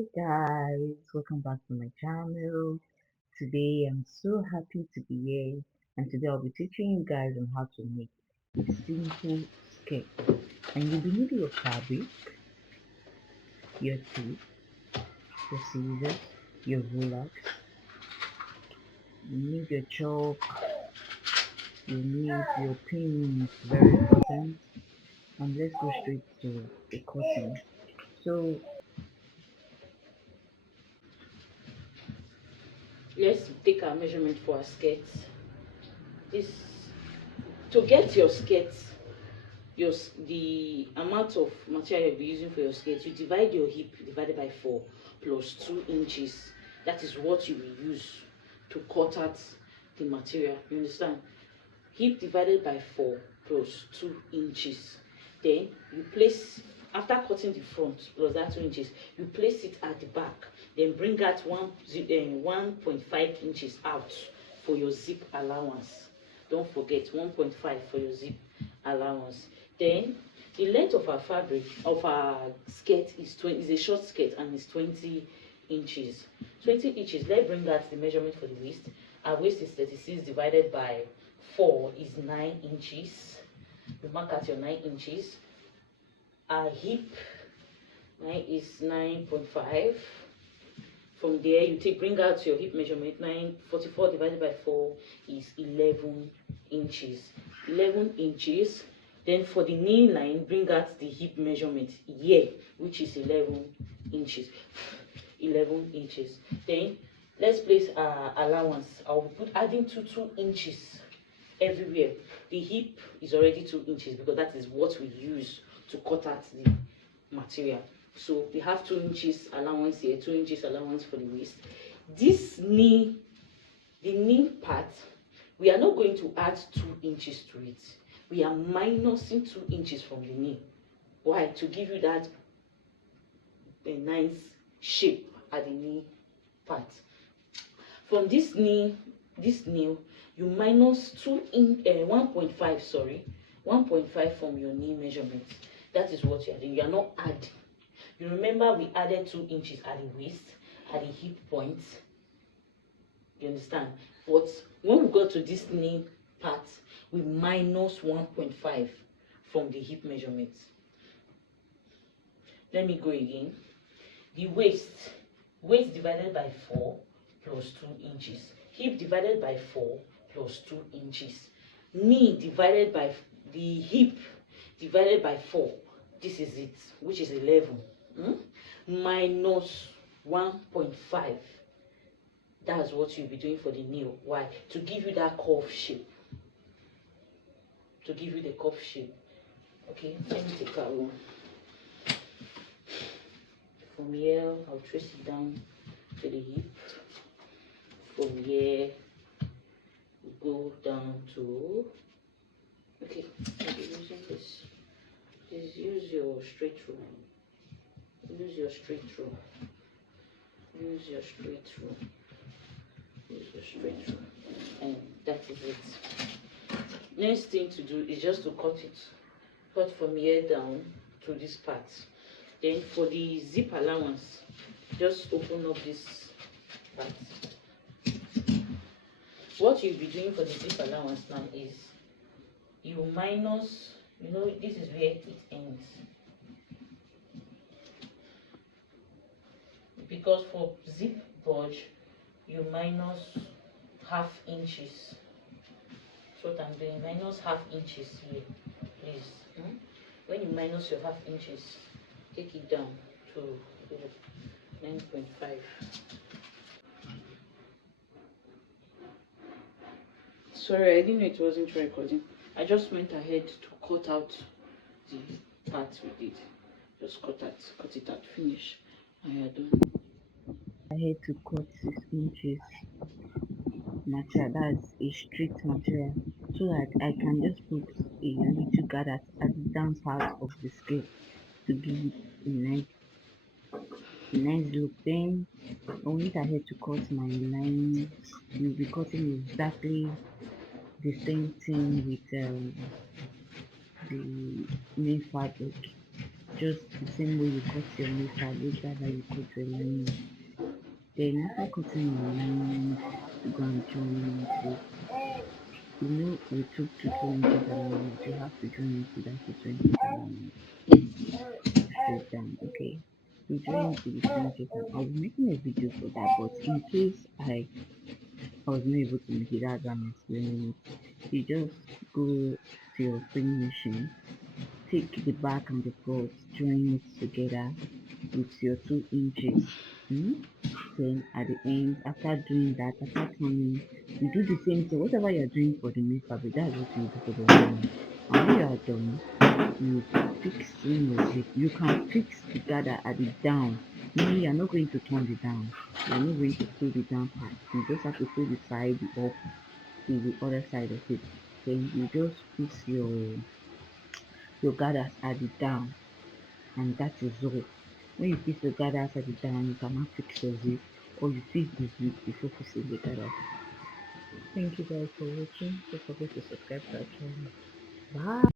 Hi guys, welcome back to my channel. Today I'm so happy to be here, and today I'll be teaching you guys on how to make a simple skirt. And you'll be needing your fabric, your tape, your scissors, your rollers, you need your chalk, you need your pins, very important. And let's go straight to the cutting. So Let's take our measurement for our skirts. This to get your skirts, the amount of material you'll be using for your skirt, you divide your hip divided by 4 plus 2 inches. That is what you will use to cut out the material. You understand? Hip divided by 4 plus 2 inches. Then you place, after cutting the front plus that 2 inches, you place it at the back. Then bring out 1.5 inches out for your zip allowance. Don't forget 1.5 for your zip allowance. Then the length of our fabric of our skirt is a short skirt and it's 20 inches. 20 inches. Let's bring out the measurement for the waist. Our waist is 36 divided by 4 is 9 inches. You mark out your 9 inches. Our hip is 9.5. From there, you bring out your hip measurement. 944 divided by 4 is 11 inches. 11 inches. Then for the knee line, bring out the hip measurement here, which is 11 inches. 11 inches. Then let's place our allowance. I'll put adding 2 inches everywhere. The hip is already 2 inches because that is what we use to cut out the material. So we have 2 inches allowance here, 2 inches allowance for the waist. This knee, the knee part, we are not going to add 2 inches to it. We are minusing 2 inches from the knee. Why? To give you that nice shape at the knee part. From this knee, you minus 1.5, sorry, 1.5 from your knee measurement. That is what you are doing. You are not adding. You remember we added 2 inches at the waist, at the hip point. You understand? But when we got to this knee part, we minus 1.5 from the hip measurement. Let me go again. The waist divided by 4 plus 2 inches. Hip divided by 4 plus 2 inches. Knee divided by the hip divided by 4. This is it, which is 11. Minus 1.5. That's what you'll be doing for the knee. Why? To give you that curve shape. To give you the curve shape. Okay, let me take that one. From here, I'll trace it down to the hip. From here, we go down to. Okay, I'll be using this. Please use your straight rule. Use your straight rule. Use your straight rule. Use your straight rule. And that is it. Next thing to do is just to cut it. Cut from here down to this part. Then for the zip allowance, just open up this part. What you'll be doing for the zip allowance now is you minus, this is where it ends. Because for zip bulge, you minus half inches. That's what I'm doing. Minus half inches here, please. When you minus your half inches, take it down to 9.5. Sorry, I didn't know it wasn't recording. I just went ahead to cut out the part we did. Just cut it out, finish. I are done. I had to cut 6 inches material, that's a straight material, so that I can just put a little guard at the down part of the skirt to give it a nice look. Then I went ahead to cut my lines. You'll be cutting exactly the same thing with the main fabric. just the same way you cut your makeup, later that you cut your lining. Then after cutting your lining, if you have to go and join into, we took to 2 inches alignment, you have to join into that to 2 inches alignment straight down, okay? You join into the 2 inches, and I'll be making a video for that, but in case I was not able to make it, that's why I'm explaining it. You just go to your sewing machine, take the back and the front, join it together with your 2 inches. Then at the end, after doing that, after turning, you do the same thing. Whatever you're doing for the new fabric, that's what you do for the lining. And when you are done, you fix in your zip. You can fix the gather at the down. Meaning you're not going to turn it down. You're not going to sew the down part. You just have to sew the side up to the other side of it. Then you just fix your gathers at the down, and that is all. When you fix your gathers at the down, you can now fix your zip, or you fix the zip before fixing the gather. Thank you guys for watching. Don't forget to subscribe to our channel. Bye.